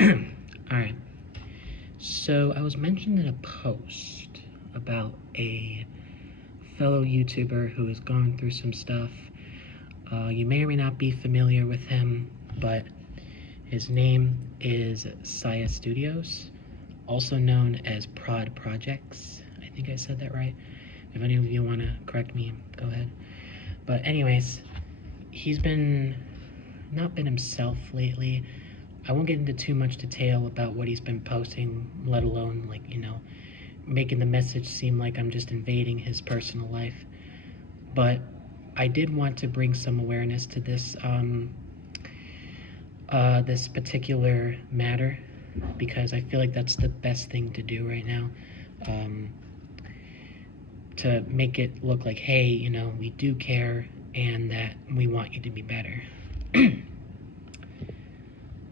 Alright, so I was mentioned in a post about a fellow YouTuber who has gone through some stuff. You may or may not be familiar with him, but his name is Saya Studios, also known as Prod Projects. I think I said that right. If any of you want to correct me, go ahead. But anyways, he's not been himself lately. I won't get into too much detail about what he's been posting, let alone, making the message seem like I'm just invading his personal life. But I did want to bring some awareness to this particular matter, because I feel like that's the best thing to do right now. To make it look like, hey, we do care and that we want you to be better.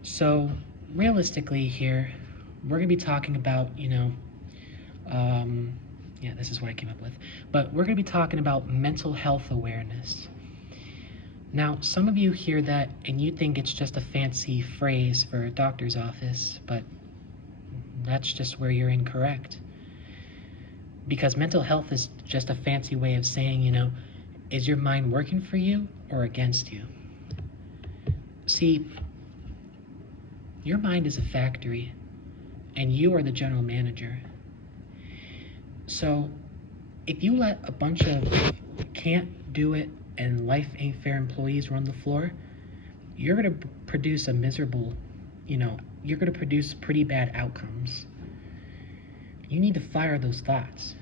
So, realistically here, we're going to be talking about, yeah, this is what I came up with. But we're going to be talking about mental health awareness. Now, some of you hear that and you think it's just a fancy phrase for a doctor's office, but that's just where you're incorrect. Because mental health is just a fancy way of saying, is your mind working for you or against you? See, your mind is a factory, and you are the general manager. So, if you let a bunch of can't do it and life ain't fair employees run the floor, you're going to produce a miserable, you're going to produce pretty bad outcomes. You need to fire those thoughts.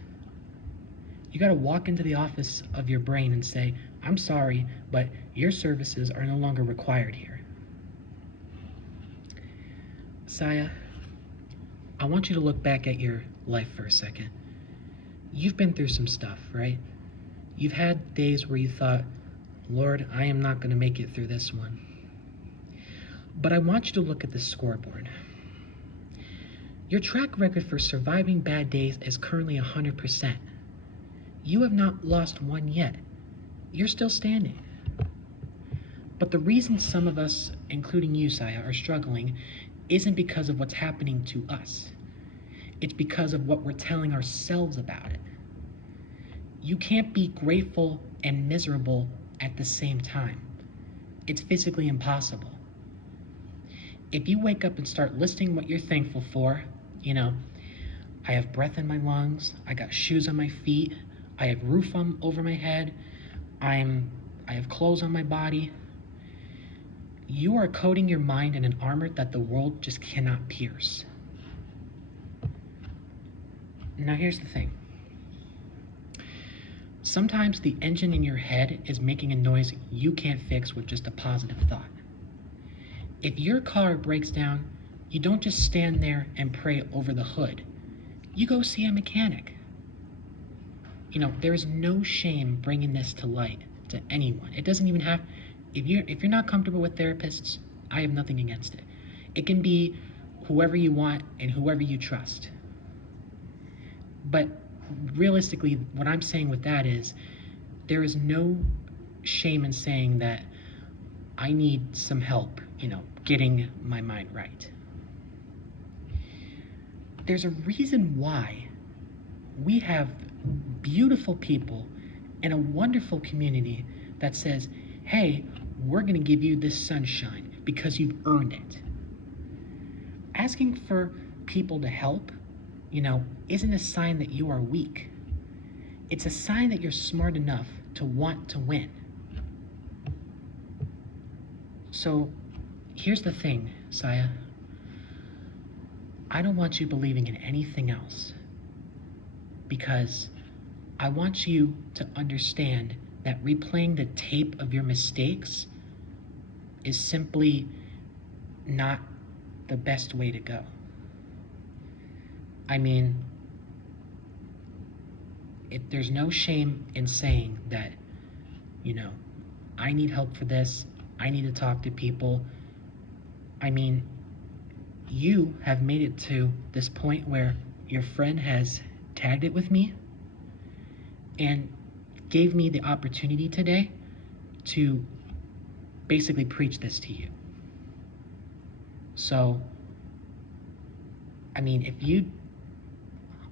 You got to walk into the office of your brain and say, I'm sorry, but your services are no longer required here. Saya, I want you to look back at your life for a second. You've been through some stuff, right? You've had days where you thought, Lord, I am not going to make it through this one. But I want you to look at the scoreboard. Your track record for surviving bad days is currently 100%. You have not lost one yet. You're still standing. But the reason some of us, including you, Saya, are struggling isn't because of what's happening to us. It's because of what we're telling ourselves about it. You can't be grateful and miserable at the same time. It's physically impossible. If you wake up and start listing what you're thankful for, I have breath in my lungs, I got shoes on my feet, I have roof over my head, I have clothes on my body. You are coating your mind in an armor that the world just cannot pierce. Now here's the thing. Sometimes the engine in your head is making a noise you can't fix with just a positive thought. If your car breaks down, you don't just stand there and pray over the hood. You go see a mechanic. There is no shame bringing this to light to anyone. It doesn't even have, if you're not comfortable with therapists, I have nothing against it. It can be whoever you want and whoever you trust. But realistically, what I'm saying with that is, there is no shame in saying that I need some help, getting my mind right. There's a reason why we have beautiful people and a wonderful community that says, hey, we're going to give you this sunshine because you've earned it. Asking for people to help, isn't a sign that you are weak. It's a sign that you're smart enough to want to win. So, here's the thing, Saya. I don't want you believing in anything else, because I want you to understand that replaying the tape of your mistakes is simply not the best way to go. There's no shame in saying that, I need help for this, I need to talk to people. You have made it to this point where your friend has tagged it with me and gave me the opportunity today to basically preach this to you. So I mean,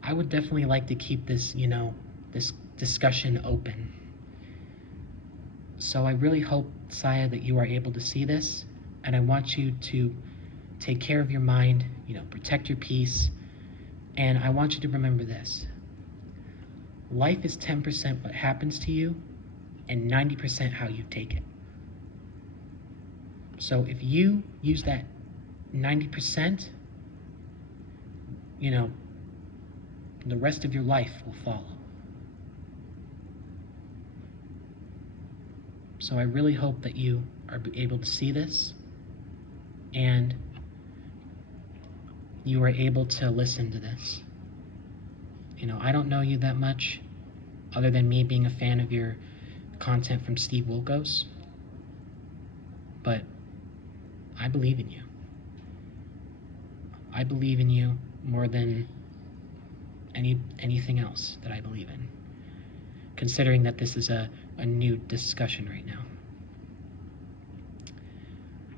I would definitely like to keep this, this discussion open. So I really hope, Saya, that you are able to see this, and I want you to take care of your mind, protect your peace, and I want you to remember this. Life is 10% what happens to you and 90% how you take it. So if you use that 90%, the rest of your life will follow. So I really hope that you are able to see this and you are able to listen to this. I don't know you that much other than me being a fan of your content from Steve Wilkos, but I believe in you. I believe in you more than anything else that I believe in, considering that this is a new discussion right now.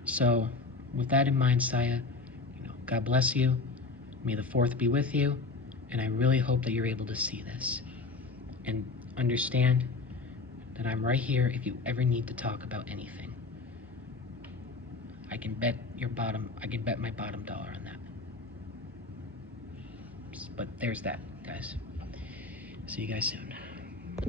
So with that in mind, Saya, God bless you. May the 4th be with you, and I really hope that you're able to see this and understand that I'm right here if you ever need to talk about anything. I can bet my bottom dollar on that. But there's that, guys. See you guys soon.